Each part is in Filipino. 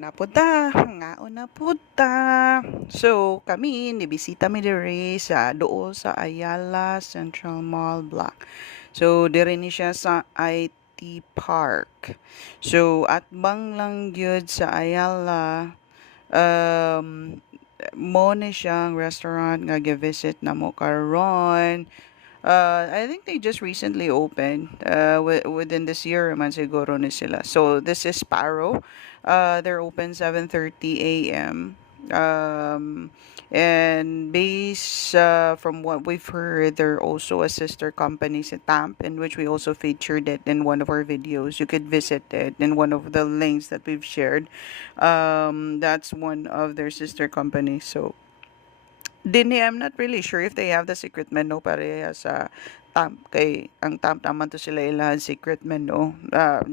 Napunta, ngaon na punta. So, kami, nibisita mi diri sa doo sa Ayala Central Mall Block. So, diri ni siya sa IT Park. So, at bang lang gyud sa Ayala, um, mo ni siyang restaurant nga gi-visit na mo karon. I think they just recently opened. Within this year man siguro ni sila. So this is Sparrow. They're open 7:30 a.m. Um, and based from what we've heard, they're also a sister company sa TAMP, in which we also featured it in one of our videos. You could visit it in one of the links that we've shared. That's one of their sister companies. So Dini, I'm not really sure if they have the secret menu pareha sa TAMP. Kay ang TAMP naman to sila ilahan secret menu.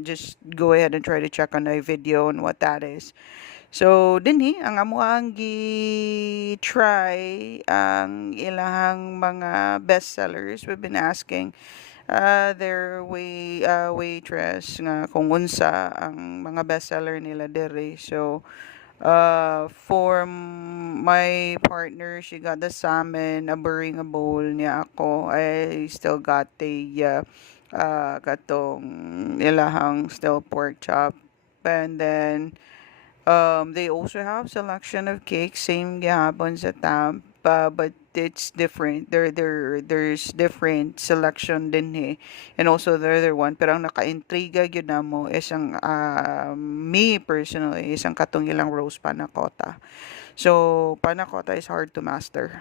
Just go ahead and try to check on the video on what that is. So, dinhi, ang amo ang gi-try ang ilahang mga bestsellers. We've been asking their waitress nga kung unsa ang mga bestseller nila dere. So, for my partner, she got the salmon, a buring a bowl niya ako. I still got the katong ilahang still pork chop. And then, they also have selection of cakes, same gihapon sa TAMP, but it's different. There's different selection din and also the other one. Pero ang naka-intriga gyud namo is ang me personally is ang katong ilang roast panna cotta. So panna cotta is hard to master.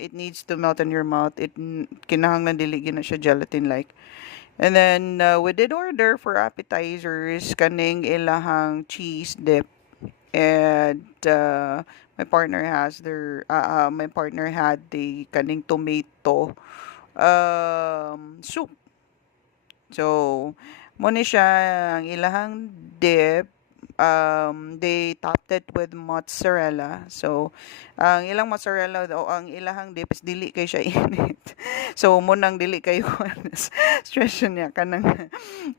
It needs to melt in your mouth. Kinahanglan dili gyud na siya gelatin like. And then we did order for appetizers kaning ilahang cheese dip and my partner had the kaning tomato soup. So mo ni siya ang ilahang dip. They topped it with mozzarella. So, ang ilang mozzarella daw, ang ilahang dip is dili kay siya init. So, mo nang dili kayo stress niya kanang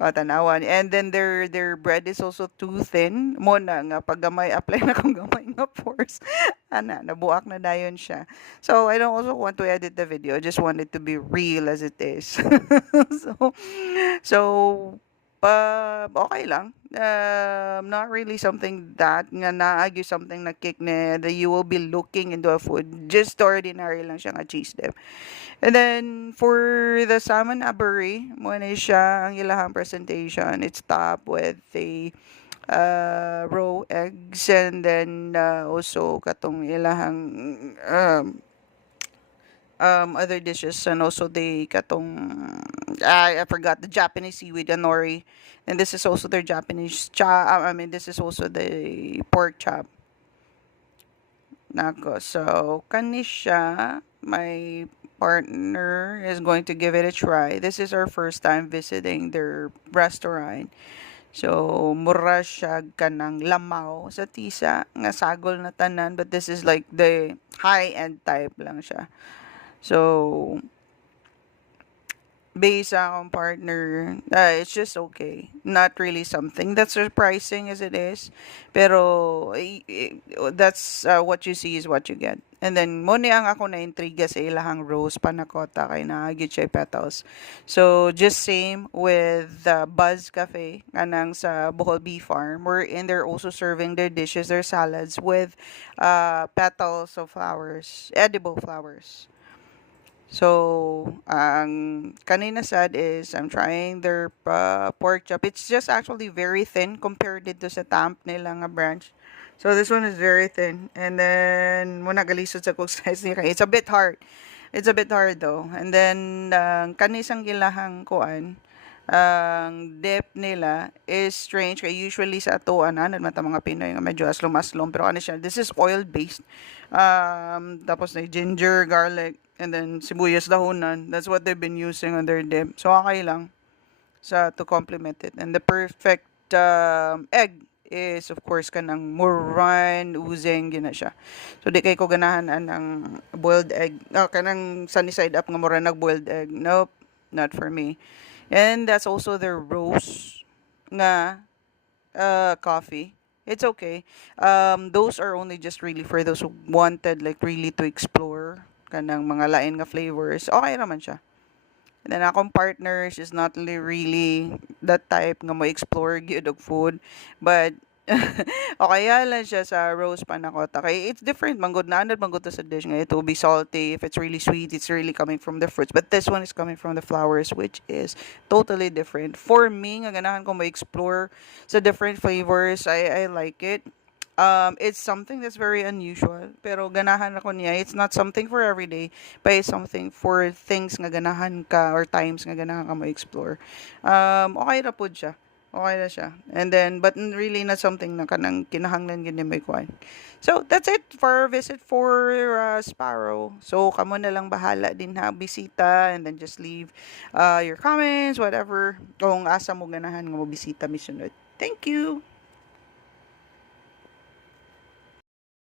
tanawan. And then their bread is also too thin. Mo na nga pag gamay apply na kung gamay nga force. Ana, nabuak na dayon siya. So, I don't also want to edit the video. I just want it to be real as it is. so, okay lang. Not really something that nga naagyo something na kick na that you will be looking into a food. Just ordinary lang siya nga cheese dip. And then, for the salmon aburi, mo na siya ang ilahang presentation. It's topped with the raw eggs and then also katong ilahang other dishes and also the katong I forgot the Japanese seaweed and nori, and this is also their Japanese I mean this is also the pork chop. Nako, so kanisha, my partner is going to give it a try. This is our first time visiting their restaurant. So, mura siya kanang lamaw sa tisa nga sagol na tanan, but this is like the high-end type lang siya. So, based sa akong partner, it's just okay. Not really something that's surprising as it is. Pero, that's what you see is what you get. And then, mo ni ang ako na intriga sa ilahang rose panakota kay naagit siya petals. So, just same with Buzz Cafe, kanang sa Bohol Bee Farm, wherein they're also serving their dishes, their salads with petals of flowers, edible flowers. So, ang kanina sad is I'm trying their pork chop. It's just actually very thin compared dito sa TAMP nila nga branch. So, this one is very thin. And then, muna galisod sa cook size niya. It's a bit hard. It's a bit hard though. And then, kanisang gilahang kuan, ang dip nila is strange. Kaya usually sa atuan, mata mga Pinoy nga medyo aslom-aslom. Pero ano siya, this is oil-based. Tapos na ginger, garlic, and then sibuyas dahonan. That's what they've been using on their dip. So, okay lang to complement it. And the perfect egg is of course kanang murran oozing gina siya. So di kay ko ganahan ang boiled egg. Kanang sunny side up nga mura nag boiled egg. Nope, not for me. And that's also their roast nga coffee. it's okay. Those are only just really for those who wanted like really to explore kanang mga lain nga flavors. Okay naman siya. And then akong partner, she's not really that type nga mo explore gyud og food. But okay lang siya sa roast panakota. Kay it's different manggod na anad manggod to sa dish nga it will be salty. If it's really sweet, it's really coming from the fruits. But this one is coming from the flowers, which is totally different. For me, nga ganahan ko mo explore sa different flavors. I like it. It's something that's very unusual, pero ganahan ako niya. It's not something for everyday, but it's something for things nga ganahan ka or times nga ganahan ka mo explore. Okay ra pud siya. Okay na siya. And then, but really not something na kanang kinahanglan gini may kuan. So, that's it for our visit for Sparrow. So, kamo na lang bahala din ha, bisita, and then just leave your comments, whatever, kung asa mo ganahan nga mo bisita misunod. Thank you!